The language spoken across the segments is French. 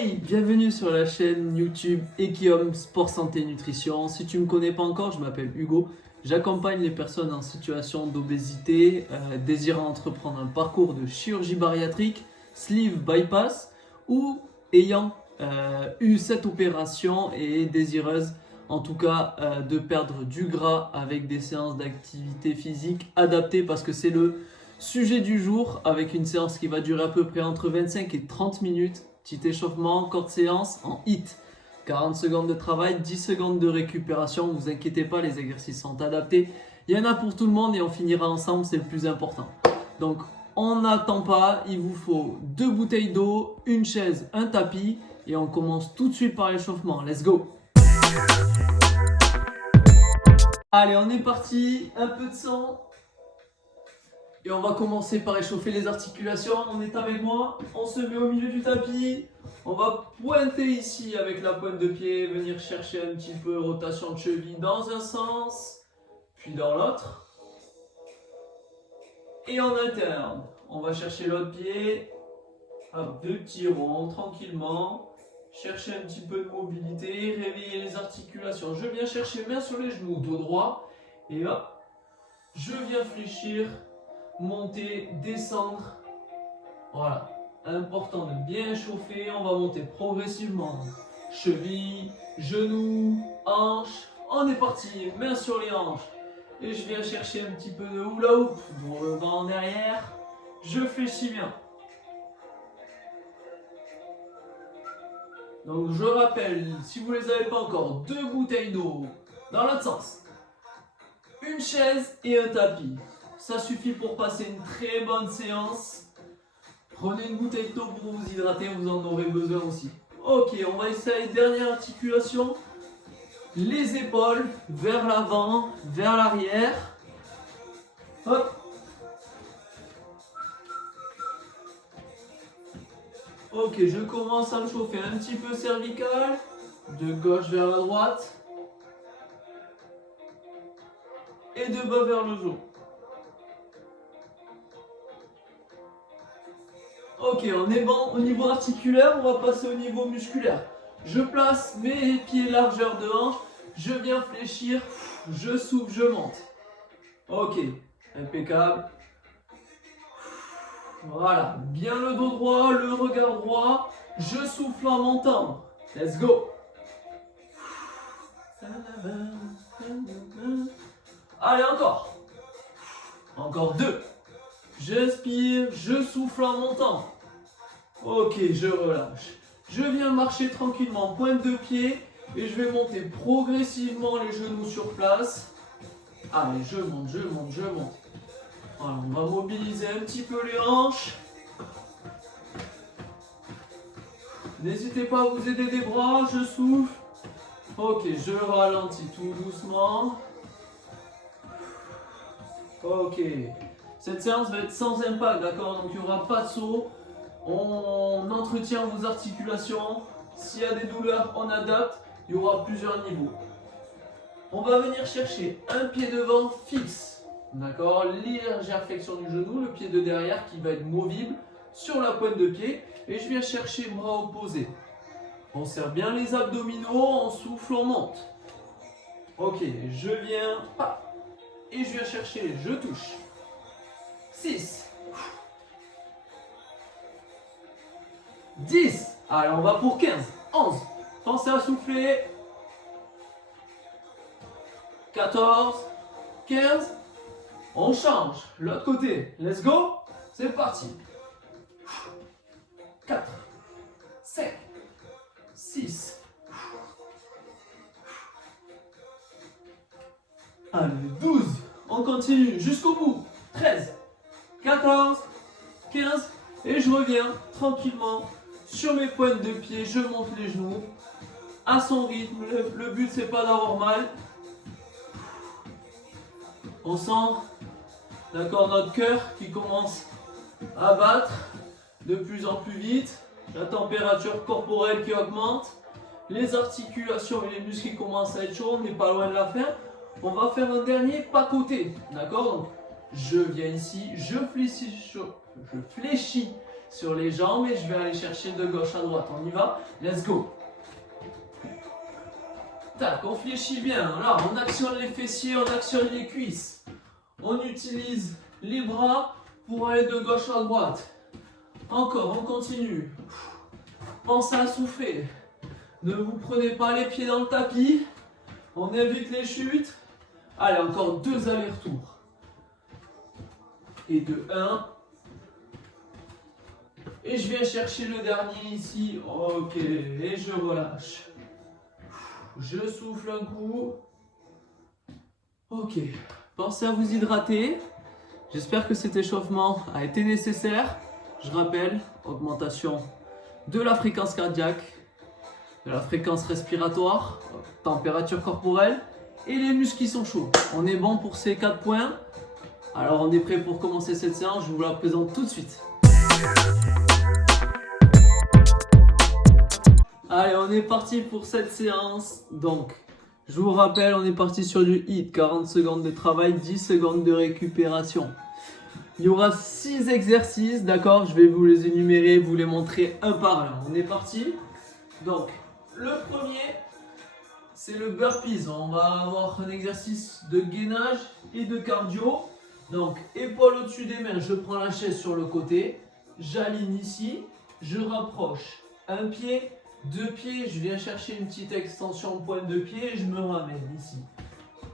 Hey, bienvenue sur la chaîne YouTube Equiom Sport Santé Nutrition. Si tu ne me connais pas encore, je m'appelle Hugo. J'accompagne les personnes en situation d'obésité désirant entreprendre un parcours de chirurgie bariatrique, sleeve bypass ou ayant eu cette opération et désireuses en tout cas de perdre du gras avec des séances d'activité physique adaptées parce que c'est le sujet du jour avec une séance qui va durer à peu près entre 25 et 30 minutes. Petit échauffement, courte séance en HIIT. 40 secondes de travail, 10 secondes de récupération. Ne vous inquiétez pas, les exercices sont adaptés. Il y en a pour tout le monde et on finira ensemble, c'est le plus important. Donc, on n'attend pas. Il vous faut 2 bouteilles d'eau, une chaise, un tapis. Et on commence tout de suite par l'échauffement. Let's go! Allez, on est parti. Un peu de sang. Et on va commencer par échauffer les articulations. On est avec moi, on se met au milieu du tapis. On va pointer ici avec la pointe de pied, venir chercher un petit peu rotation de cheville dans un sens, puis dans l'autre. Et en alterne, on va chercher l'autre pied, hop, 2 petits ronds tranquillement. Chercher un petit peu de mobilité, réveiller les articulations. Je viens chercher main sur les genoux, dos droit. Et hop, je viens fléchir. Monter, descendre, voilà, important de bien chauffer, on va monter progressivement, cheville, genoux, hanches, on est parti, main sur les hanches, et je viens chercher un petit peu de hula hoop, devant, derrière, je fléchis bien. Donc je rappelle, si vous ne les avez pas encore, 2 bouteilles d'eau, dans l'autre sens, une chaise et un tapis. Ça suffit pour passer une très bonne séance. Prenez une bouteille d'eau pour vous hydrater, vous en aurez besoin aussi. Ok, on va essayer dernière articulation. Les épaules vers l'avant, vers l'arrière. Hop. Ok, je commence à me chauffer un petit peu cervical. De gauche vers la droite. Et de bas vers le haut. Ok, on est bon au niveau articulaire, on va passer au niveau musculaire. Je place mes pieds largeur de hanche, je viens fléchir, je souffle, je monte. Ok, impeccable. Voilà, bien le dos droit, le regard droit, je souffle en montant. Let's go. Allez, encore. Encore 2. J'inspire, je souffle en montant. Ok, je relâche. Je viens marcher tranquillement, pointe de pied, et je vais monter progressivement les genoux sur place. Allez, je monte, je monte, je monte. Voilà, on va mobiliser un petit peu les hanches. N'hésitez pas à vous aider des bras, je souffle. Ok, je ralentis tout doucement. Ok. Cette séance va être sans impact, d'accord? Donc il n'y aura pas de saut. On entretient vos articulations. S'il y a des douleurs, on adapte. Il y aura plusieurs niveaux. On va venir chercher un pied devant fixe. D'accord? Légère flexion du genou. Le pied de derrière qui va être movible sur la pointe de pied. Et je viens chercher bras opposés. On serre bien les abdominaux. On souffle, on monte. Ok, je viens. Et je viens chercher, je touche. 6. 10. Allez, on va pour 15. 11. Pensez à souffler. 14. 15. On change. L'autre côté. Let's go. C'est parti. 4. 5. 6. Allez, 12. On continue jusqu'au bout. 13. 14. 15. Et je reviens tranquillement sur mes pointes de pied, je monte les genoux à son rythme. Le but c'est pas d'avoir mal. On sent, d'accord, notre cœur qui commence à battre de plus en plus vite. La température corporelle qui augmente. Les articulations et les muscles qui commencent à être chauds. On n'est pas loin de la fin. On va faire un dernier pas côté. D'accord? Donc, je viens ici, je fléchis sur les jambes et je vais aller chercher de gauche à droite. On y va? Let's go. Tac, on fléchit bien. Là, on actionne les fessiers, on actionne les cuisses. On utilise les bras pour aller de gauche à droite. Encore, on continue. Pensez à souffler. Ne vous prenez pas les pieds dans le tapis. On évite les chutes. Allez, encore 2 allers-retours. Et de 1. Et je viens chercher le dernier ici. Ok, et je relâche. Je souffle un coup. Ok, pensez à vous hydrater. J'espère que cet échauffement a été nécessaire. Je rappelle, augmentation de la fréquence cardiaque, de la fréquence respiratoire, température corporelle et les muscles qui sont chauds. On est bon pour ces 4 points. Alors on est prêt pour commencer cette séance, je vous la présente tout de suite. Allez, on est parti pour cette séance. Donc, je vous rappelle, on est parti sur du HIIT, 40 secondes de travail, 10 secondes de récupération. Il y aura 6 exercices, d'accord? Je vais vous les énumérer, vous les montrer un par un. On est parti. Donc, le premier, c'est le burpees. On va avoir un exercice de gainage et de cardio. Donc, épaules au-dessus des mains, je prends la chaise sur le côté. J'aligne ici, je rapproche un pied, 2 pieds. Je viens chercher une petite extension pointe de pied et je me ramène ici.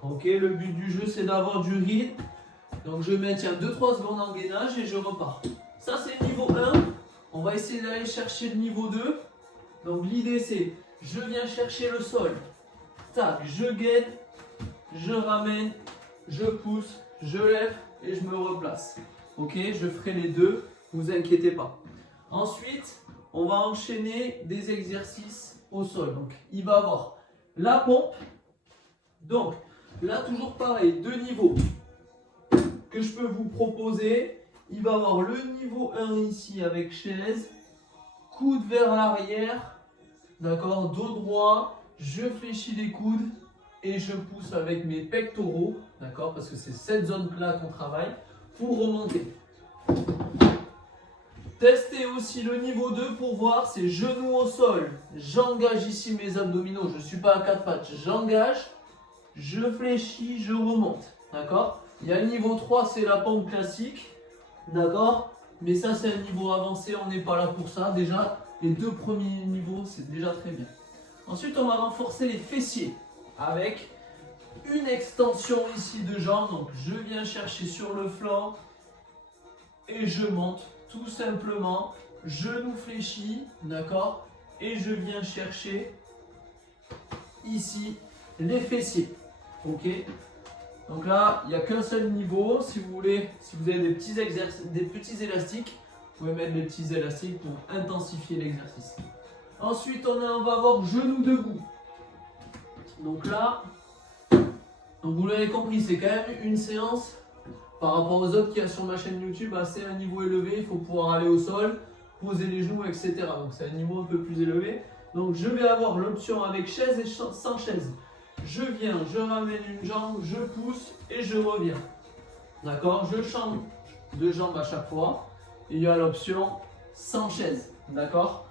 Ok, le but du jeu, c'est d'avoir du rythme. Donc je maintiens 2-3 secondes en gainage et je repars. Ça c'est le niveau 1. On va essayer d'aller chercher le niveau 2. Donc l'idée c'est, je viens chercher le sol. Tac, je gaine, je ramène, je pousse, je lève et je me replace. Ok, je ferai les deux, vous inquiétez pas. Ensuite, on va enchaîner des exercices au sol. Donc il va y avoir la pompe. Donc là toujours pareil, 2 niveaux que je peux vous proposer. Il va avoir le niveau 1 ici avec chaise, coude vers l'arrière, d'accord, dos droit, je fléchis les coudes et je pousse avec mes pectoraux, d'accord, parce que c'est cette zone-là qu'on travaille, pour remonter. Testez aussi le niveau 2 pour voir, c'est genoux au sol, j'engage ici mes abdominaux, je ne suis pas à 4 pattes, j'engage, je fléchis, je remonte, d'accord. Il y a le niveau 3, c'est la pompe classique, d'accord? Mais ça, c'est un niveau avancé, on n'est pas là pour ça. Déjà, les 2 premiers niveaux, c'est déjà très bien. Ensuite, on va renforcer les fessiers avec une extension ici de jambe. Donc, je viens chercher sur le flanc et je monte tout simplement. Genou fléchi, d'accord? Et je viens chercher ici les fessiers, ok? Donc là, il n'y a qu'un seul niveau. Si vous voulez, si vous avez des petits exercices, des petits élastiques, vous pouvez mettre des petits élastiques pour intensifier l'exercice. Ensuite, on va avoir genou debout. Donc là, vous l'avez compris, c'est quand même une séance par rapport aux autres qu'il y a sur ma chaîne YouTube, assez à un niveau élevé. Il faut pouvoir aller au sol, poser les genoux, etc. Donc c'est un niveau un peu plus élevé. Donc je vais avoir l'option avec chaise et sans chaise. Je viens, je ramène une jambe, je pousse et je reviens. D'accord? Je change de jambe à chaque fois. Et il y a l'option sans chaise. D'accord?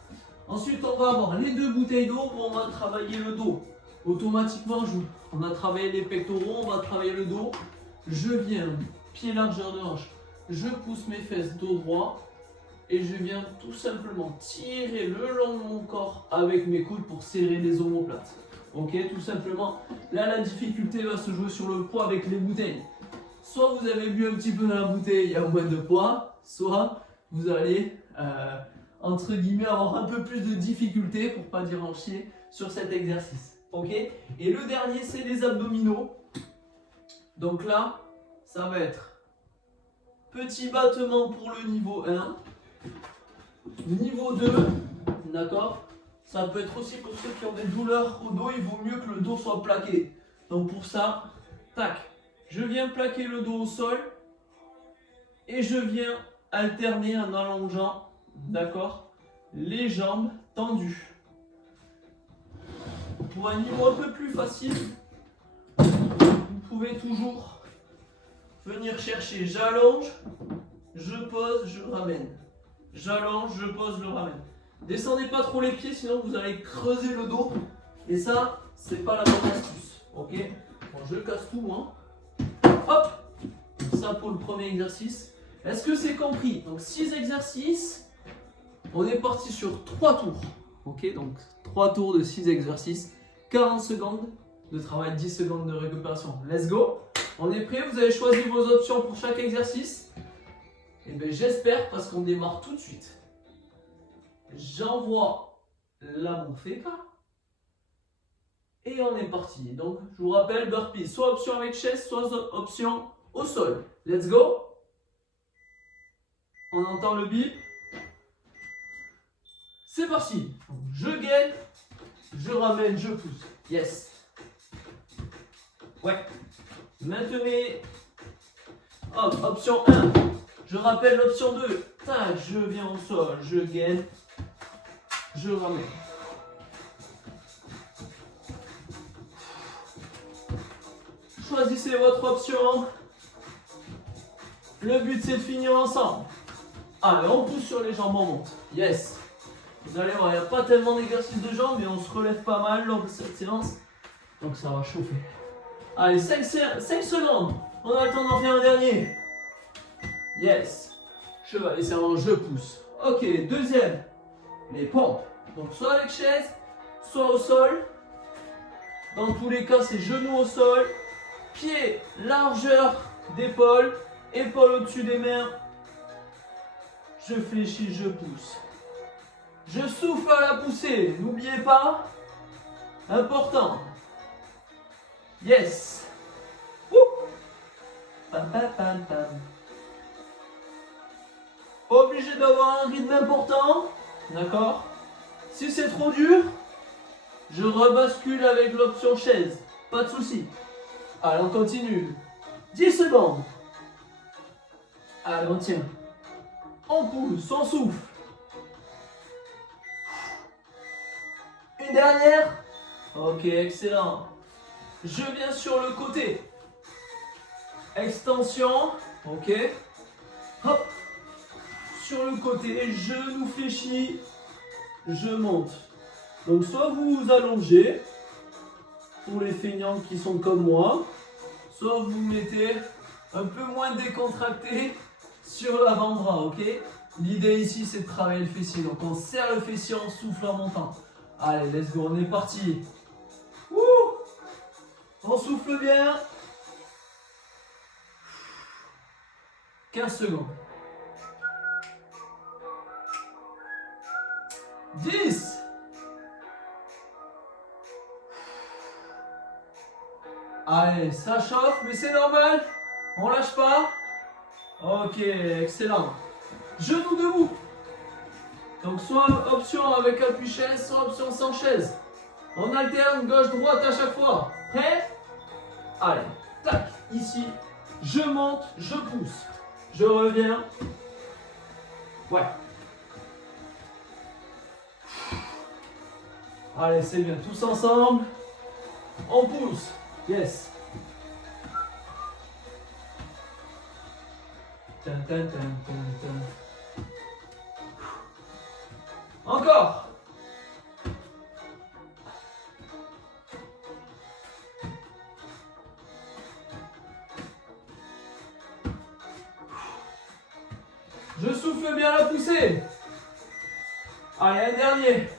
Ensuite, on va avoir les 2 bouteilles d'eau où on va travailler le dos. Automatiquement, on a travaillé les pectoraux, on va travailler le dos. Je viens, pied largeur de hanche, je pousse mes fesses dos droit. Et je viens tout simplement tirer le long de mon corps avec mes coudes pour serrer les omoplates. Ok, tout simplement. Là, la difficulté va se jouer sur le poids avec les bouteilles. Soit vous avez bu un petit peu dans la bouteille, il y a moins de poids, soit vous allez, entre guillemets, avoir un peu plus de difficulté, pour pas dire en chier, sur cet exercice. Ok. Et le dernier, c'est les abdominaux. Donc là, ça va être petit battement pour le niveau 1. Niveau 2, d'accord? Ça peut être aussi pour ceux qui ont des douleurs au dos, il vaut mieux que le dos soit plaqué. Donc pour ça, tac, je viens plaquer le dos au sol et je viens alterner en allongeant, d'accord, les jambes tendues. Pour un niveau un peu plus facile, vous pouvez toujours venir chercher, j'allonge, je pose, je ramène. j'allonge, je pose, je ramène. Descendez pas trop les pieds, sinon vous allez creuser le dos. Et ça, c'est pas la bonne astuce. Ok? Bon, je casse tout, moi. Hop! Ça pour le premier exercice. Est-ce que c'est compris? Donc 6 exercices. On est parti sur 3 tours. Ok? Donc 3 tours de 6 exercices. 40 secondes de travail, 10 secondes de récupération. Let's go! On est prêt? Vous avez choisi vos options pour chaque exercice? Et bien j'espère, parce qu'on démarre tout de suite. J'envoie la montée et on est parti. Donc je vous rappelle, burpee, soit option avec chaise, soit option au sol. Let's go! On entend le bip. C'est parti. Je gaine, je ramène, je pousse. Yes. Ouais. Maintenez. Hop, option 1. Je rappelle l'option 2. Tac, je viens au sol, je gaine, je ramène. Choisissez votre option. Le but c'est de finir ensemble. Allez, on pousse sur les jambes, on monte. Yes. Vous allez voir, il n'y a pas tellement d'exercices de jambes, mais on se relève pas mal lors de cette séance. Donc ça va chauffer. Allez, 5 secondes. On a le temps d'en faire un dernier. Yes. Cheval servant, je pousse. Ok, deuxième. Les pompes. Donc soit avec chaise, soit au sol. Dans tous les cas, c'est genoux au sol. Pied, largeur d'épaule. Épaule au-dessus des mains. Je fléchis, je pousse. Je souffle à la poussée. N'oubliez pas. Important. Yes. Wouh. Pam, pam, pam, pam. Pas obligé d'avoir un rythme important. D'accord? Si c'est trop dur, je rebascule avec l'option chaise. Pas de souci. Allez, on continue. 10 secondes. Allez, on tient. On pousse, on souffle. Une dernière. Ok, excellent. Je viens sur le côté. Extension. Ok. Hop. Sur le côté, genou fléchi. Je monte. Donc soit vous vous allongez, pour les feignants qui sont comme moi, soit vous vous mettez un peu moins décontracté sur l'avant-bras, ok? L'idée ici, c'est de travailler le fessier. Donc on serre le fessier, on souffle en montant. Allez, let's go, on est parti. Wouh! On souffle bien. 15 secondes. 10. Allez, ça chauffe, mais c'est normal. On lâche pas. Ok, excellent. Genoux debout. Donc soit option avec appui chaise, soit option sans chaise. On alterne gauche-droite à chaque fois. Prêt? Allez, tac, ici. Je monte, je pousse. Je reviens. Ouais. Allez, c'est bien. Tous ensemble. On pousse. Yes. Tan, tan, tan, tan, tan. Encore. Je souffle bien la poussée. Allez, un dernier.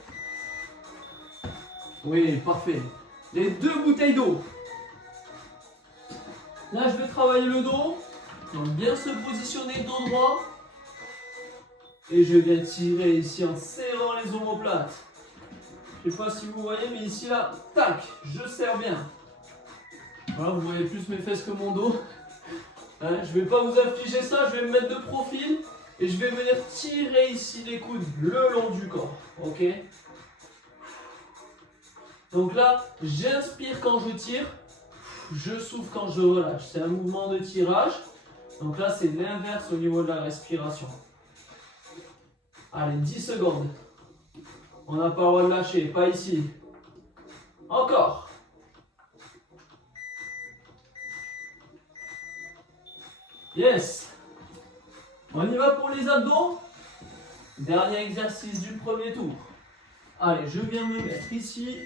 Oui, parfait. Les 2 bouteilles d'eau. Là, je vais travailler le dos. Donc, bien se positionner dos droit. Et je viens tirer ici en serrant les omoplates. Je ne sais pas si vous voyez, mais ici, là, tac, je serre bien. Voilà, vous voyez plus mes fesses que mon dos. Hein, je ne vais pas vous affliger ça, je vais me mettre de profil. Et je vais venir tirer ici les coudes le long du corps. Ok? Donc là, j'inspire quand je tire. Je souffle quand je relâche. C'est un mouvement de tirage. Donc là, c'est l'inverse au niveau de la respiration. Allez, 10 secondes. On n'a pas le droit de lâcher, pas ici. Encore. Yes. On y va pour les abdos. Dernier exercice du premier tour. Allez, je viens me mettre ici.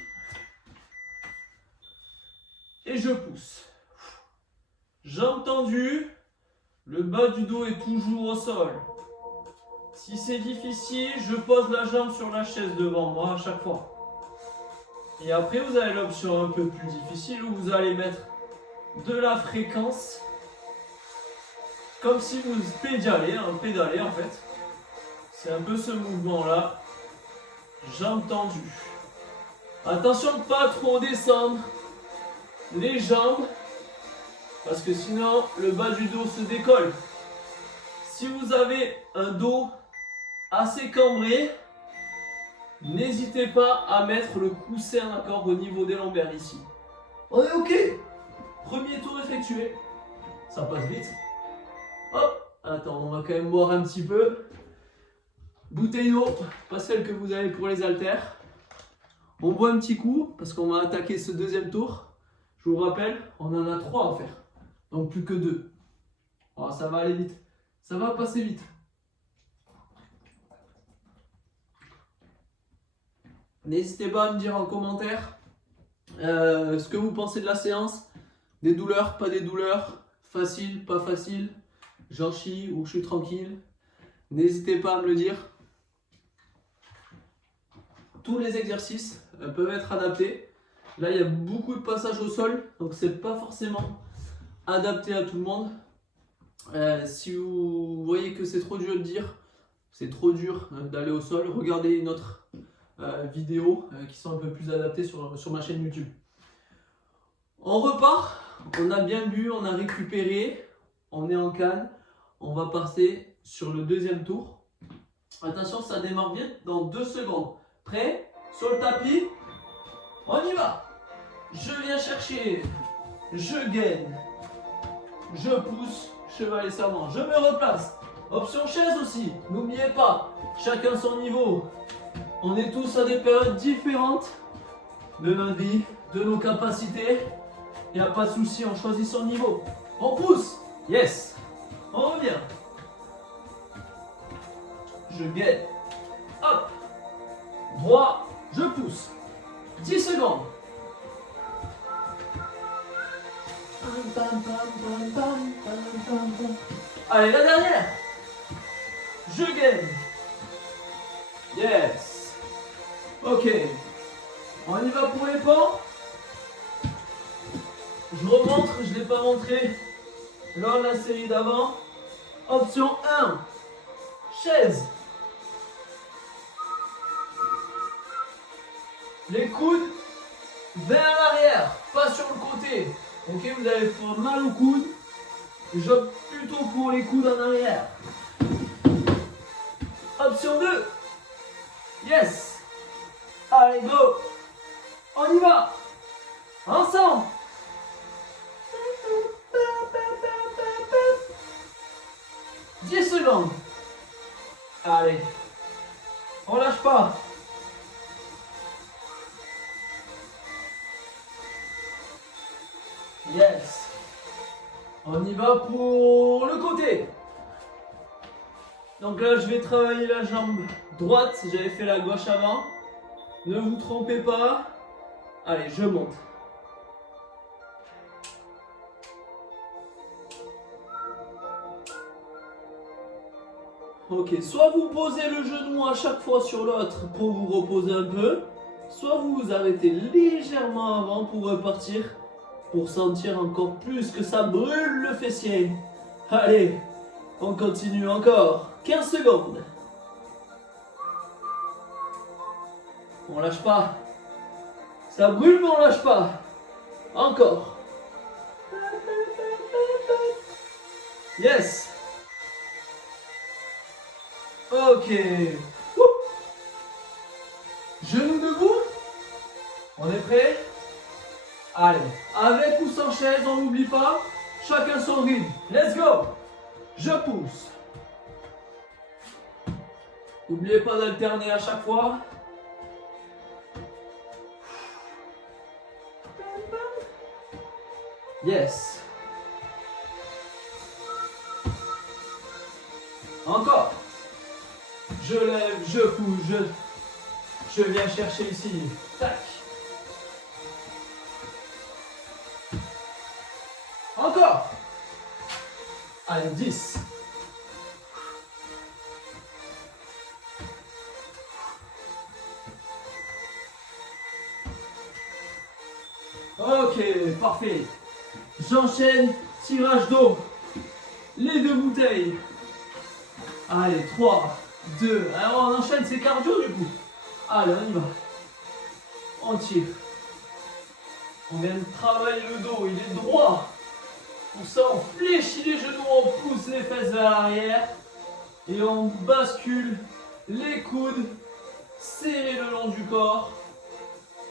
Et je pousse. Jambes tendues. Le bas du dos est toujours au sol. Si c'est difficile, je pose la jambe sur la chaise devant moi à chaque fois. Et après, vous avez l'option un peu plus difficile où vous allez mettre de la fréquence. Comme si vous pédalez, pédalez en fait. C'est un peu ce mouvement-là. Jambes tendues. Attention de ne pas trop descendre les jambes. Parce que sinon, le bas du dos se décolle. Si vous avez un dos assez cambré, n'hésitez pas à mettre le coussin d'accord au niveau des lombaires ici. On est ok. Premier tour effectué. Ça passe vite. Hop. Attends, on va quand même boire un petit peu. Bouteille d'eau, pas celle que vous avez pour les haltères. On boit un petit coup parce qu'on va attaquer ce deuxième tour. Je vous rappelle, on en a 3 à faire. Donc plus que 2. Oh, ça va aller vite. Ça va passer vite. N'hésitez pas à me dire en commentaire ce que vous pensez de la séance. Des douleurs, pas des douleurs. Facile, pas facile. J'en chie ou je suis tranquille. N'hésitez pas à me le dire. Tous les exercices peuvent être adaptés. Là, il y a beaucoup de passages au sol. Donc, c'est pas forcément adapté à tout le monde. Si vous voyez que c'est trop dur de dire, c'est trop dur d'aller au sol, regardez une autre vidéo qui sont un peu plus adaptées sur ma chaîne YouTube. On repart, on a bien bu, on a récupéré, on est en canne, on va passer sur le deuxième tour. Attention, ça démarre bien dans 2 secondes. Prêt? Sur le tapis, on y va. Je viens chercher, je gaine, je pousse, cheval et serment, je me replace. Option chaise aussi, n'oubliez pas, chacun son niveau. On est tous à des périodes différentes de notre vie, de nos capacités. Il n'y a pas de souci, on choisit son niveau. On pousse, yes. On revient. Je gaine. Hop. Droit, je pousse. 10 secondes. Allez, la dernière. Je gagne. Yes. Ok. On y va pour les pans. Je remontre, je ne l'ai pas montré lors de la série d'avant. Option 1. Chaise. Les coudes vers l'arrière, pas sur le côté. Ok, vous allez faire mal aux coudes. J'opte plutôt pour les coudes en arrière. Option 2. Yes. Allez, go. On y va. Ensemble. « 10 secondes. Allez. On lâche pas. Yes. On y va pour le côté. Donc là, je vais travailler la jambe droite. J'avais fait la gauche avant. Ne vous trompez pas. Allez, je monte. Ok, soit vous posez le genou à chaque fois sur l'autre pour vous reposer un peu, soit vous vous arrêtez légèrement avant pour repartir, pour sentir encore plus que ça brûle le fessier. Allez, on continue encore. 15 secondes. On lâche pas. Ça brûle mais on lâche pas. Encore. Yes. Ok. Wouh. Genoux debout. On est prêt? Allez. Avec ou sans chaise, on n'oublie pas. Chacun son rythme. Let's go. Je pousse. N'oubliez pas d'alterner à chaque fois. Yes. Encore. Je lève, je pousse, je viens chercher ici. Tac. Encore. Allez, 10. Ok, parfait. J'enchaîne, tirage d'eau. Les 2 bouteilles. Allez, 3, 2. Alors on enchaîne, c'est cardio du coup. Allez, on y va. On tire. On vient de travailler le dos, il est droit. Pour ça, on fléchit les genoux, on pousse les fesses vers l'arrière. Et on bascule les coudes serrés le long du corps.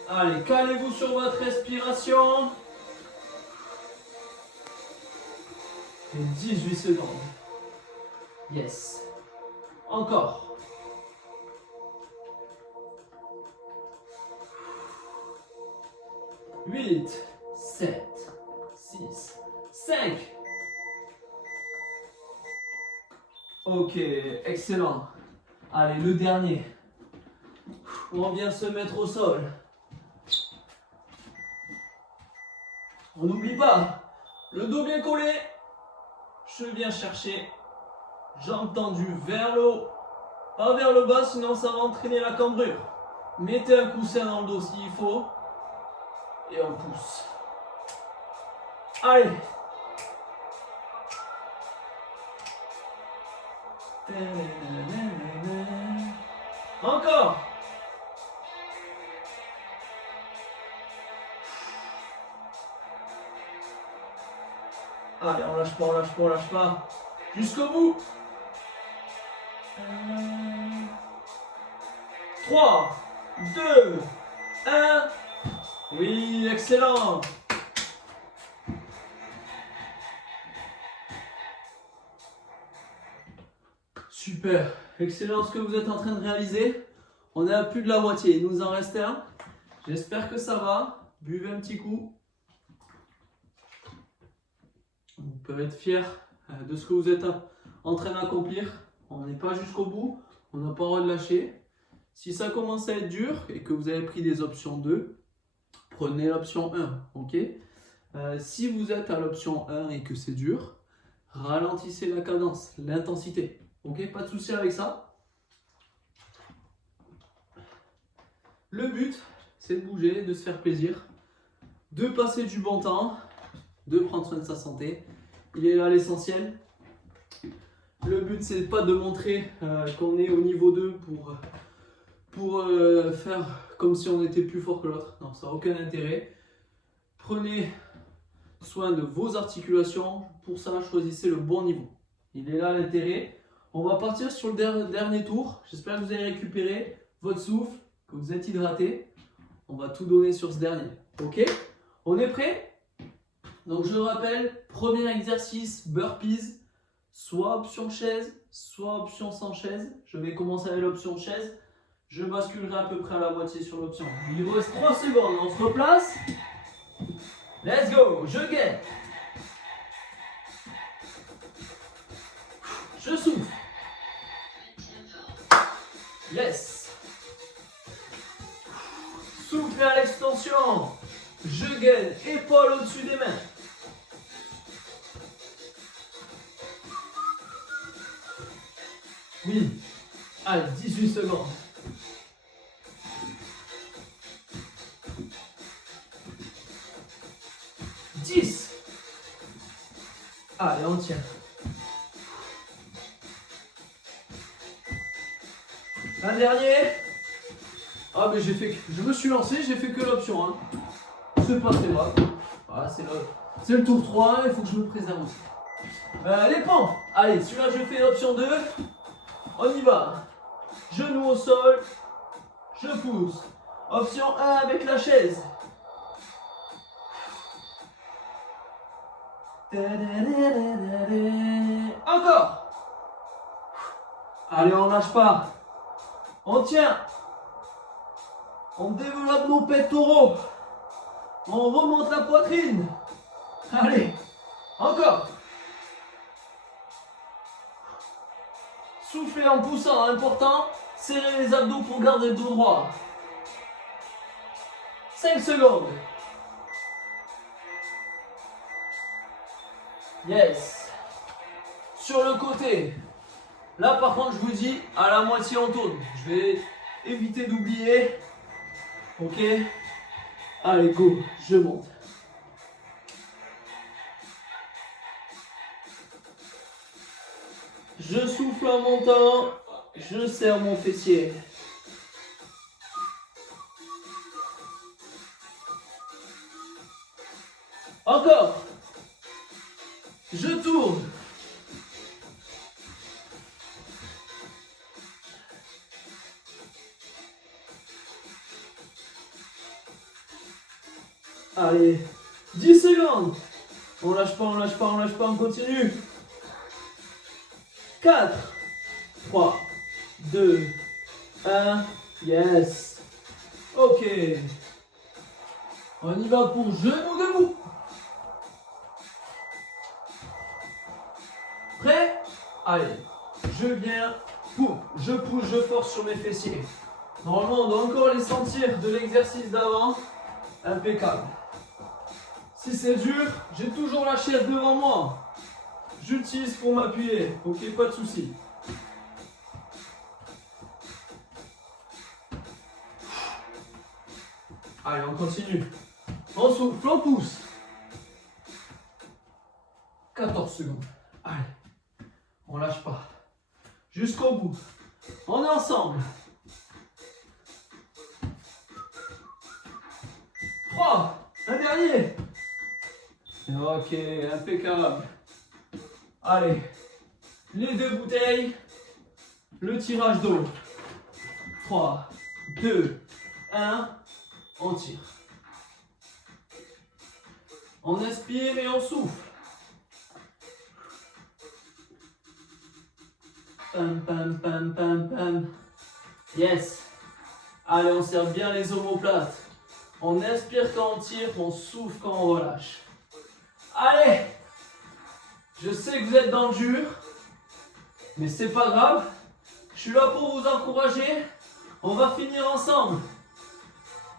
Allez, calez-vous sur votre respiration. Et 18 secondes. Yes. Encore. Huit, 7, 6, 5. Ok, excellent. Allez, le dernier. On vient se mettre au sol. On n'oublie pas, le dos bien collé. Je viens chercher jambes tendues vers le haut, pas vers le bas, sinon ça va entraîner la cambrure. Mettez un coussin dans le dos s'il faut. Et on pousse. Allez. Encore. Allez, on lâche pas, on lâche pas, on lâche pas. Jusqu'au bout. 3, 2, 1. Oui, excellent. Super, excellent ce que vous êtes en train de réaliser. On est à plus de la moitié, il nous en reste un. J'espère que ça va. Buvez un petit coup. Vous pouvez être fiers de ce que vous êtes en train d'accomplir. On n'est pas jusqu'au bout, on n'a pas le droit de lâcher. Si ça commence à être dur et que vous avez pris des options 2, prenez l'option 1, ok? Si vous êtes à l'option 1 et que c'est dur, ralentissez la cadence, l'intensité, ok? Pas de souci avec ça. Le but, c'est de bouger, de se faire plaisir, de passer du bon temps, de prendre soin de sa santé. Il est là l'essentiel. Le but, c'est pas de montrer qu'on est au niveau 2 pour faire comme si on était plus fort que l'autre. Non, ça n'a aucun intérêt. Prenez soin de vos articulations. Pour ça, choisissez le bon niveau. Il est là l'intérêt. On va partir sur le dernier tour. J'espère que vous avez récupéré votre souffle, que vous êtes hydraté. On va tout donner sur ce dernier. Ok? On est prêt? Donc je rappelle, premier exercice, burpees. Soit option chaise, soit option sans chaise. Je vais commencer avec l'option chaise. Je basculerai à peu près à la moitié sur l'option. Il vous reste 3 secondes. On se replace. Let's go. Je gagne. Je souffle. Yes. Soufflez à l'extension. Je gaine. Épaule au-dessus des mains. Oui. Allez, 18 secondes. Allez, on tient. Un dernier. Ah, mais je me suis lancé, j'ai fait que l'option 1. C'est pas très grave. Voilà, c'est le tour 3, il faut que je me préserve aussi. Les pompes. Allez, celui-là, je fais l'option 2. On y va. Genou au sol. Je pousse. Option 1 avec la chaise. Encore. Allez, on lâche pas. On tient. On développe nos pectoraux. On remonte la poitrine. Allez. Encore. Soufflez en poussant, important. Serrez les abdos pour garder le dos droit. 5 secondes. Yes. Sur le côté. Là par contre je vous dis, à la moitié on tourne. Je vais éviter d'oublier. Ok. Allez go, je monte. Je souffle en montant. Je serre mon fessier. Encore. Je tourne. Allez, 10 secondes. On lâche pas, on lâche pas, on lâche pas, on continue. 4, 3, 2, 1. Yes. Ok. On y va pour genou debout. Prêt? Allez, je viens, boum, je pousse, je force sur mes fessiers. Normalement, on doit encore les sentir de l'exercice d'avant. Impeccable. Si c'est dur, j'ai toujours la chaise devant moi. J'utilise pour m'appuyer. Ok, pas de souci. Allez, on continue. On souffle, on pousse. 14 secondes. Allez. On lâche pas. Jusqu'au bout. On est ensemble. 3. Un dernier. Ok, impeccable. Allez. Les 2 bouteilles. Le tirage d'eau. 3, 2, 1. On tire. On inspire et on souffle. Pam, pam, pam, pam, pam. Yes. Allez, on serre bien les omoplates. On inspire quand on tire, on souffle quand on relâche. Allez. Je sais que vous êtes dans le dur, mais c'est pas grave. Je suis là pour vous encourager. On va finir ensemble.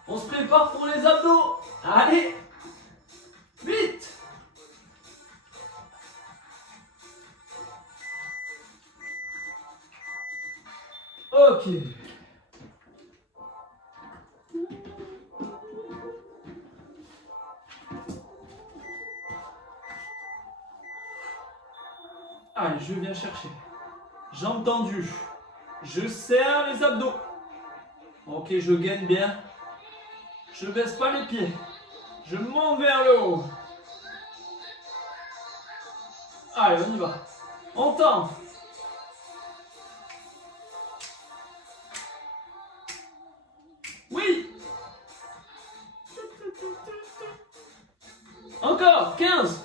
On se prépare pour les abdos. Allez. Vite. Ok. Allez, je viens chercher. Jambes tendues. Je serre les abdos. Ok, je gaine bien. Je baisse pas les pieds. Je monte vers le haut. Allez, on y va. On tend. Oui. Encore, 15.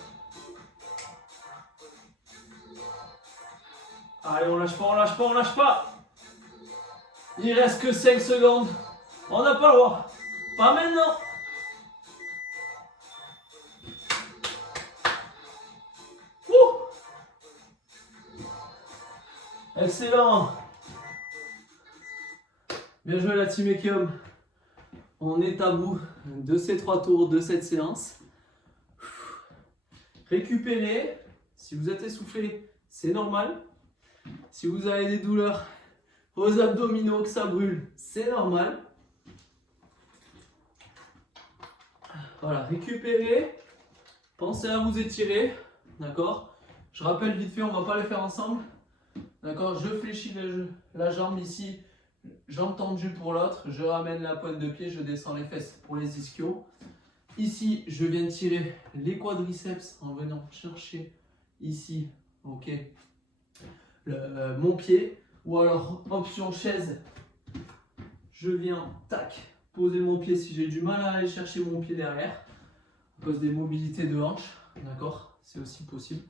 Allez, on lâche pas, on lâche pas, on lâche pas. Il reste que 5 secondes. On n'a pas le droit. Pas maintenant. Ouh. Excellent. Bien joué la team Ekiom. On est à bout de ces 3 tours, de cette séance. Récupérez. Si vous êtes essoufflé, c'est normal. Si vous avez des douleurs aux abdominaux, que ça brûle, c'est normal. Voilà, récupérez. Pensez à vous étirer. D'accord? Je rappelle vite fait, on ne va pas les faire ensemble. D'accord? Je fléchis la jambe ici. Jambe tendue pour l'autre. Je ramène la pointe de pied. Je descends les fesses pour les ischios. Ici, je viens tirer les quadriceps en venant chercher ici. Ok? Mon pied, ou alors option chaise, je viens tac poser mon pied si j'ai du mal à aller chercher mon pied derrière à cause des mobilités de hanche, d'accord, c'est aussi possible.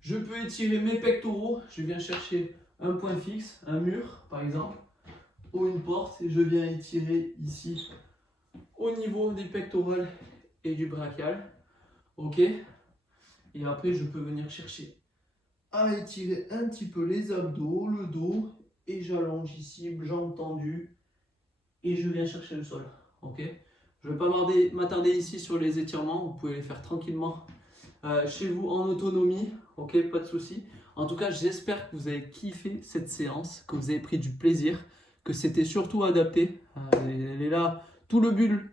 Je peux étirer mes pectoraux, je viens chercher un point fixe, un mur par exemple, ou une porte, et je viens étirer ici au niveau des pectoraux et du brachial, ok, et après je peux venir chercher à étirer un petit peu les abdos, le dos, et j'allonge ici, jambes tendues, et je viens chercher le sol. Ok. Je ne vais pas m'attarder ici sur les étirements, vous pouvez les faire tranquillement chez vous en autonomie, ok, pas de souci. En tout cas, j'espère que vous avez kiffé cette séance, que vous avez pris du plaisir, que c'était surtout adapté. Elle est là, tout le but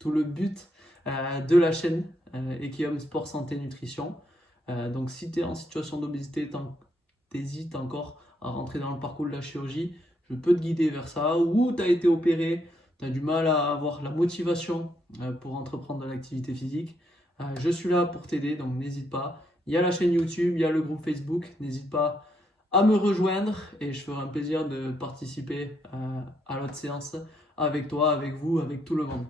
de la chaîne Equium Sport Santé Nutrition. Donc si tu es en situation d'obésité, t'hésites encore à rentrer dans le parcours de la chirurgie, je peux te guider vers ça. Ou tu as été opéré, tu as du mal à avoir la motivation pour entreprendre de l'activité physique. Je suis là pour t'aider, donc n'hésite pas. Il y a la chaîne YouTube, il y a le groupe Facebook. N'hésite pas à me rejoindre et je ferai un plaisir de participer à l'autre séance avec toi, avec vous, avec tout le monde.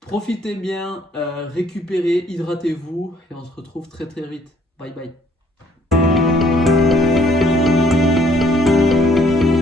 Profitez bien, récupérez, hydratez-vous et on se retrouve très très vite. Bye bye.